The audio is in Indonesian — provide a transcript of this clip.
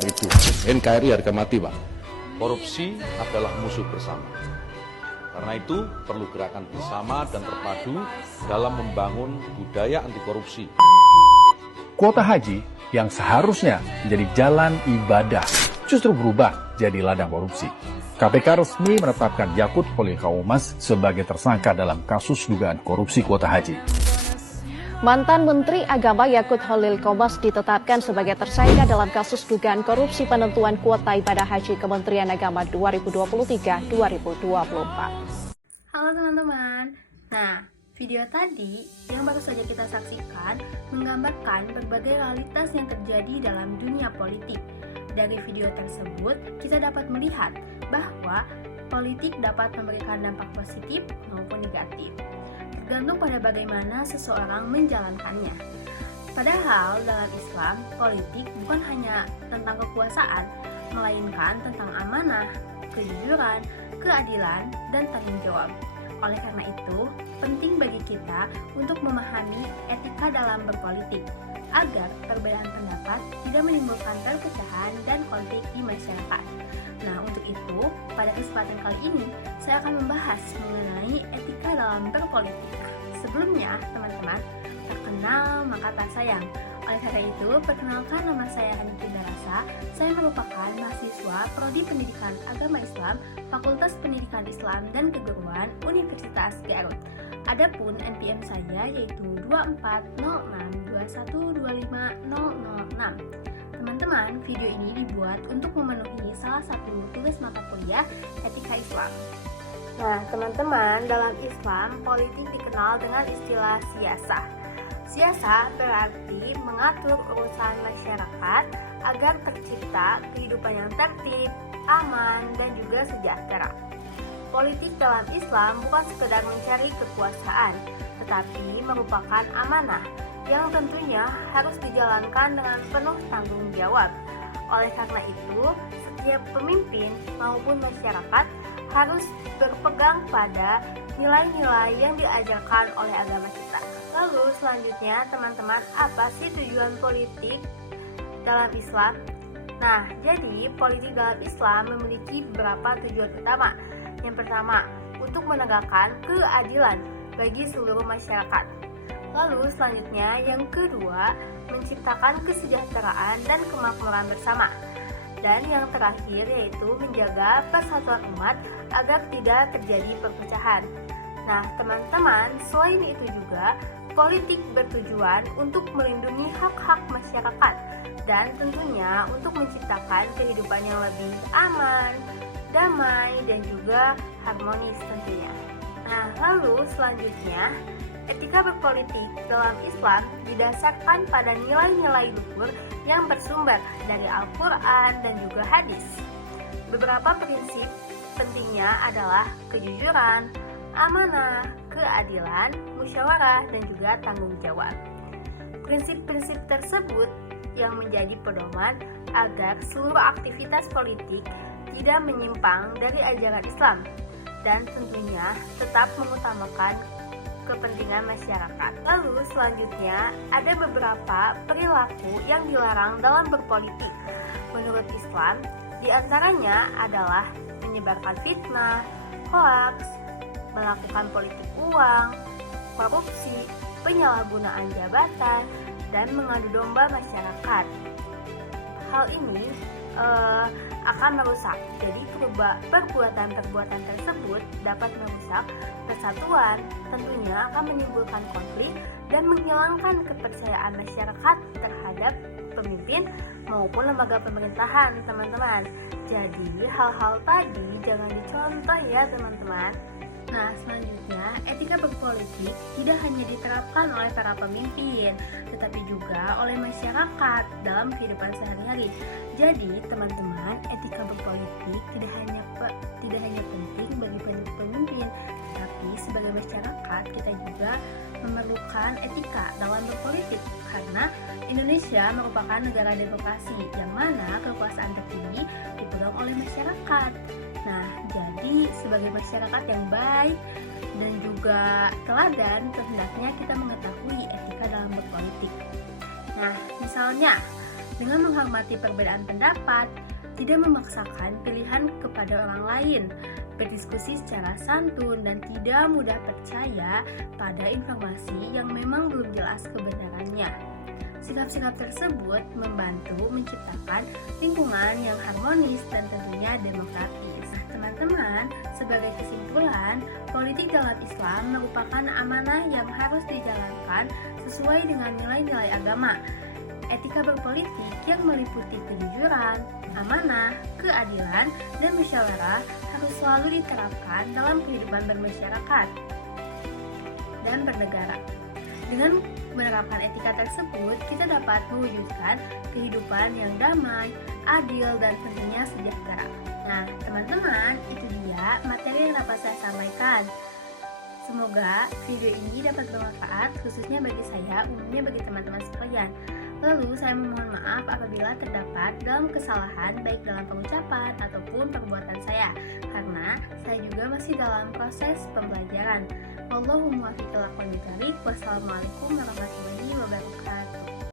Itu NKRI harga mati, Pak. Korupsi adalah musuh bersama. Karena itu perlu gerakan bersama dan terpadu dalam membangun budaya anti korupsi. Kuota haji yang seharusnya menjadi jalan ibadah justru berubah jadi ladang korupsi. KPK resmi menetapkan Yakut Holil Komas sebagai tersangka dalam kasus dugaan korupsi kuota haji. Mantan Menteri Agama Yakut Holil Komas ditetapkan sebagai tersangka dalam kasus dugaan korupsi penentuan kuota ibadah haji Kementerian Agama 2023-2024. Halo teman-teman, nah video tadi yang baru saja kita saksikan menggambarkan berbagai realitas yang terjadi dalam dunia politik. Dari video tersebut, kita dapat melihat bahwa politik dapat memberikan dampak positif maupun negatif, tergantung pada bagaimana seseorang menjalankannya. Padahal dalam Islam, politik bukan hanya tentang kekuasaan, melainkan tentang amanah, kejujuran, keadilan, dan tanggung jawab. Oleh karena itu, penting bagi kita untuk memahami etika dalam berpolitik, agar perbedaan pendapat tidak menimbulkan perpecahan dan konflik di masyarakat. Nah, untuk itu, pada kesempatan kali ini, saya akan membahas mengenai etika dalam berpolitik. Sebelumnya, teman-teman, tak kenal maka tak sayang. Oleh karena itu, perkenalkan, nama saya Hanifin Darasa. Saya merupakan mahasiswa Prodi Pendidikan Agama Islam, Fakultas Pendidikan Islam dan Keguruan, Universitas Garut. Adapun NPM saya yaitu 24062125006. Teman-teman, video ini dibuat untuk memenuhi salah satu tugas mata kuliah Etika Islam. Nah, teman-teman, dalam Islam, politik dikenal dengan istilah siyasah. Siyasah berarti mengatur urusan masyarakat agar tercipta kehidupan yang tertib, aman, dan juga sejahtera. Politik dalam Islam bukan sekedar mencari kekuasaan, tetapi merupakan amanah yang tentunya harus dijalankan dengan penuh tanggung jawab. Oleh karena itu, setiap pemimpin maupun masyarakat harus berpegang pada nilai-nilai yang diajarkan oleh agama kita. Lalu selanjutnya, teman-teman, apa sih tujuan politik dalam Islam? Nah, jadi politik dalam Islam memiliki beberapa tujuan utama. Yang pertama, untuk menegakkan keadilan bagi seluruh masyarakat. Lalu selanjutnya, yang kedua, menciptakan kesejahteraan dan kemakmuran bersama. Dan yang terakhir yaitu menjaga persatuan umat agar tidak terjadi perpecahan. Nah, teman-teman, selain itu juga, politik bertujuan untuk melindungi hak-hak masyarakat dan tentunya untuk menciptakan kehidupan yang lebih aman, damai, dan juga harmonis tentunya. Nah, lalu selanjutnya, etika berpolitik dalam Islam didasarkan pada nilai-nilai luhur yang bersumber dari Al-Quran dan juga hadis. Beberapa prinsip pentingnya adalah kejujuran, amanah, keadilan, musyawarah, dan juga tanggung jawab. Prinsip-prinsip tersebut yang menjadi pedoman agar seluruh aktivitas politik tidak menyimpang dari ajaran Islam dan tentunya tetap mengutamakan kepentingan masyarakat. Lalu selanjutnya, ada beberapa perilaku yang dilarang dalam berpolitik. Menurut Islam, diantaranya adalah menyebarkan fitnah, hoaks, melakukan politik uang, korupsi, penyalahgunaan jabatan, dan mengadu domba masyarakat. Hal ini akan merusak. Jadi perbuatan-perbuatan tersebut dapat merusak persatuan, tentunya akan menimbulkan konflik dan menghilangkan kepercayaan masyarakat terhadap pemimpin maupun lembaga pemerintahan, teman-teman. Jadi hal-hal tadi jangan dicontoh ya, teman-teman. Nah, selanjutnya, etika berpolitik tidak hanya diterapkan oleh para pemimpin, tetapi juga oleh masyarakat dalam kehidupan sehari-hari. Jadi, teman-teman, etika berpolitik tidak hanya penting bagi pemimpin, tapi sebagai masyarakat kita juga memerlukan etika dalam berpolitik, karena Indonesia merupakan negara demokrasi yang mana kekuasaan tertinggi dipegang oleh masyarakat. Nah, jadi sebagai masyarakat yang baik dan juga teladan, hendaknya kita mengetahui etika dalam berpolitik. Nah, misalnya dengan menghormati perbedaan pendapat, tidak memaksakan pilihan kepada orang lain, berdiskusi secara santun, dan tidak mudah percaya pada informasi yang memang belum jelas kebenarannya. Sikap-sikap tersebut membantu menciptakan lingkungan yang harmonis dan tentunya demokratis. Nah, teman-teman, sebagai kesimpulan, politik dalam Islam merupakan amanah yang harus dijalankan sesuai dengan nilai-nilai agama. Etika berpolitik yang meliputi kejujuran, amanah, keadilan, dan musyawarah harus selalu diterapkan dalam kehidupan bermasyarakat dan bernegara. Dengan menerapkan etika tersebut, kita dapat mewujudkan kehidupan yang damai, adil, dan tentunya sejahtera. Nah, teman-teman, itu dia materi yang dapat saya sampaikan. Semoga video ini dapat bermanfaat, khususnya bagi saya, umumnya bagi teman-teman sekalian. Lalu, saya memohon maaf apabila terdapat dalam kesalahan baik dalam pengucapan ataupun perbuatan saya, karena saya juga masih dalam proses pembelajaran. Wassalamualaikum warahmatullahi wabarakatuh.